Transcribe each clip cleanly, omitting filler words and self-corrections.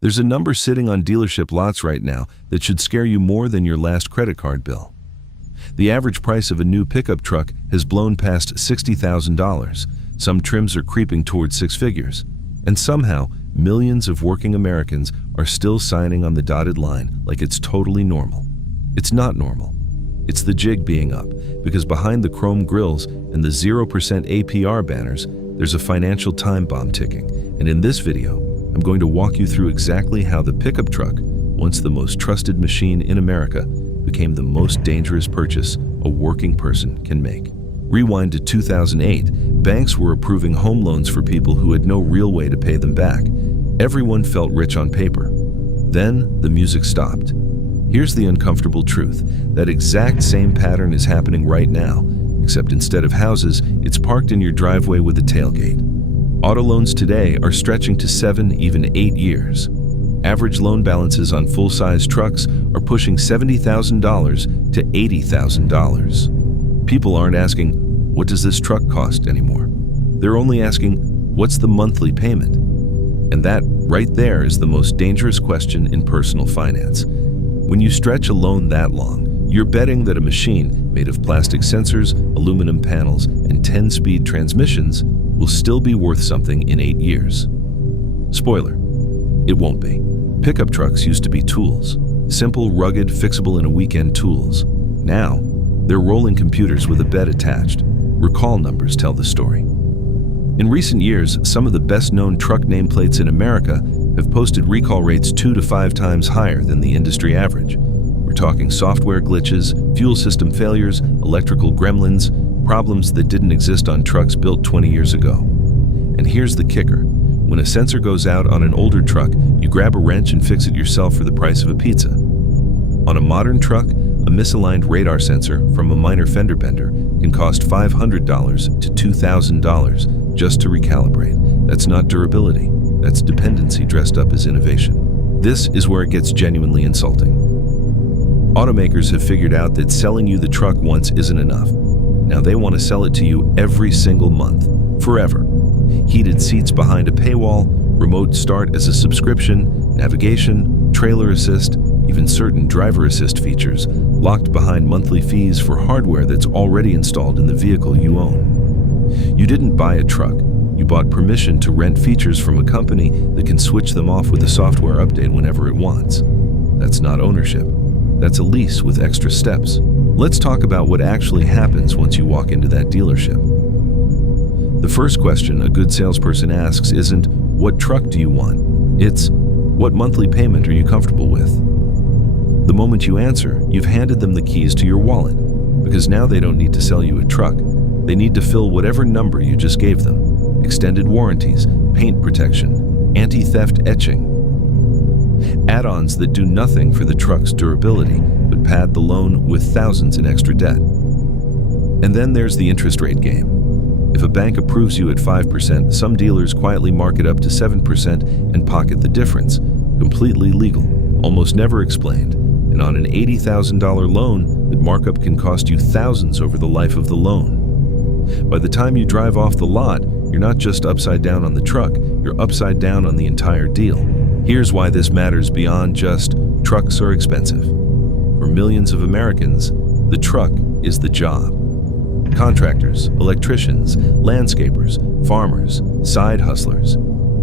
There's a number sitting on dealership lots right now that should scare you more than your last credit card bill. The average price of a new pickup truck has blown past $60,000. Some trims are creeping towards six figures. And somehow, millions of working Americans are still signing on the dotted line like it's totally normal. It's not normal. It's the jig being up, because behind the chrome grills and the 0% APR banners, there's a financial time bomb ticking. And in this video, I'm going to walk you through exactly how the pickup truck, once the most trusted machine in America, became the most dangerous purchase a working person can make. Rewind to 2008, banks were approving home loans for people who had no real way to pay them back. Everyone felt rich on paper. Then the music stopped. Here's the uncomfortable truth. That exact same pattern is happening right now, except instead of houses, it's parked in your driveway with a tailgate. Auto loans today are stretching to 7, even 8 years. Average loan balances on full-size trucks are pushing $70,000 to $80,000. People aren't asking, what does this truck cost anymore? They're only asking, what's the monthly payment? And that right there is the most dangerous question in personal finance. When you stretch a loan that long, you're betting that a machine made of plastic sensors, aluminum panels, and 10-speed transmissions will still be worth something in 8 years. Spoiler, it won't be. Pickup trucks used to be tools. Simple, rugged, fixable in a weekend tools. Now, they're rolling computers with a bed attached. Recall numbers tell the story. In recent years, some of the best-known truck nameplates in America have posted recall rates 2 to 5 times higher than the industry average. We're talking software glitches, fuel system failures, electrical gremlins, problems that didn't exist on trucks built 20 years ago. And here's the kicker. When a sensor goes out on an older truck, you grab a wrench and fix it yourself for the price of a pizza. On a modern truck, a misaligned radar sensor from a minor fender bender can cost $500 to $2,000 just to recalibrate. That's not durability. That's dependency dressed up as innovation. This is where it gets genuinely insulting. Automakers have figured out that selling you the truck once isn't enough. Now they want to sell it to you every single month, forever. Heated seats behind a paywall, remote start as a subscription, navigation, trailer assist, even certain driver assist features, locked behind monthly fees for hardware that's already installed in the vehicle you own. You didn't buy a truck. You bought permission to rent features from a company that can switch them off with a software update whenever it wants. That's not ownership. That's a lease with extra steps. Let's talk about what actually happens once you walk into that dealership. The first question a good salesperson asks isn't, what truck do you want? It's, what monthly payment are you comfortable with? The moment you answer, you've handed them the keys to your wallet, because now they don't need to sell you a truck. They need to fill whatever number you just gave them. Extended warranties, paint protection, anti-theft etching. Add-ons that do nothing for the truck's durability, but pad the loan with thousands in extra debt. And then there's the interest rate game. If a bank approves you at 5%, some dealers quietly mark it up to 7% and pocket the difference. Completely legal, almost never explained. And on an $80,000 loan, that markup can cost you thousands over the life of the loan. By the time you drive off the lot, you're not just upside down on the truck, you're upside down on the entire deal. Here's why this matters beyond just trucks are expensive. For millions of Americans, the truck is the job. Contractors, electricians, landscapers, farmers, side hustlers.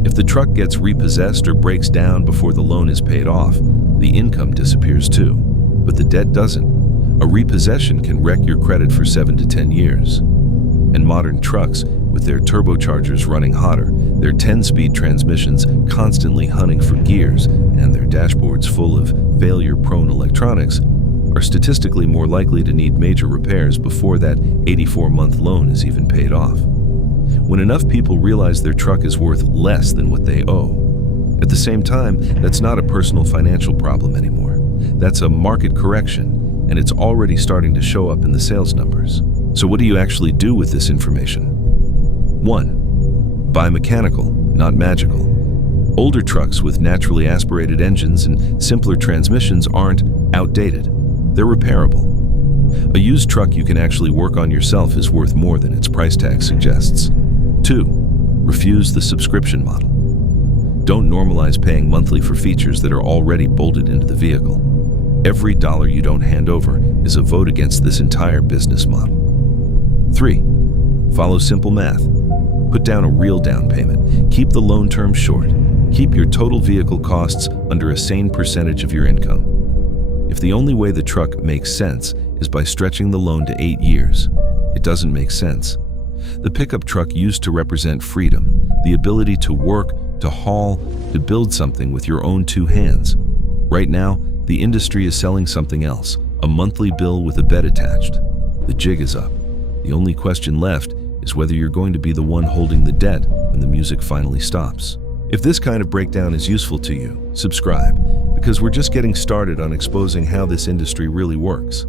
If the truck gets repossessed or breaks down before the loan is paid off, the income disappears too. But the debt doesn't. A repossession can wreck your credit for 7 to 10 years. And modern trucks, with their turbochargers running hotter, their 10-speed transmissions constantly hunting for gears, and their dashboards full of failure-prone electronics, are statistically more likely to need major repairs before that 84-month loan is even paid off. When enough people realize their truck is worth less than what they owe. At the same time, that's not a personal financial problem anymore. That's a market correction, and it's already starting to show up in the sales numbers. So what do you actually do with this information? 1. Buy mechanical, not magical. Older trucks with naturally aspirated engines and simpler transmissions aren't outdated. They're repairable. A used truck you can actually work on yourself is worth more than its price tag suggests. 2. Refuse the subscription model. Don't normalize paying monthly for features that are already bolted into the vehicle. Every dollar you don't hand over is a vote against this entire business model. 3. Follow simple math. Put down a real down payment. Keep the loan term short. Keep your total vehicle costs under a sane percentage of your income. If the only way the truck makes sense is by stretching the loan to 8 years, it doesn't make sense. The pickup truck used to represent freedom, the ability to work, to haul, to build something with your own 2 hands. Right now, the industry is selling something else, a monthly bill with a bed attached. The jig is up. The only question left is whether you're going to be the one holding the debt when the music finally stops. If this kind of breakdown is useful to you, subscribe, because we're just getting started on exposing how this industry really works.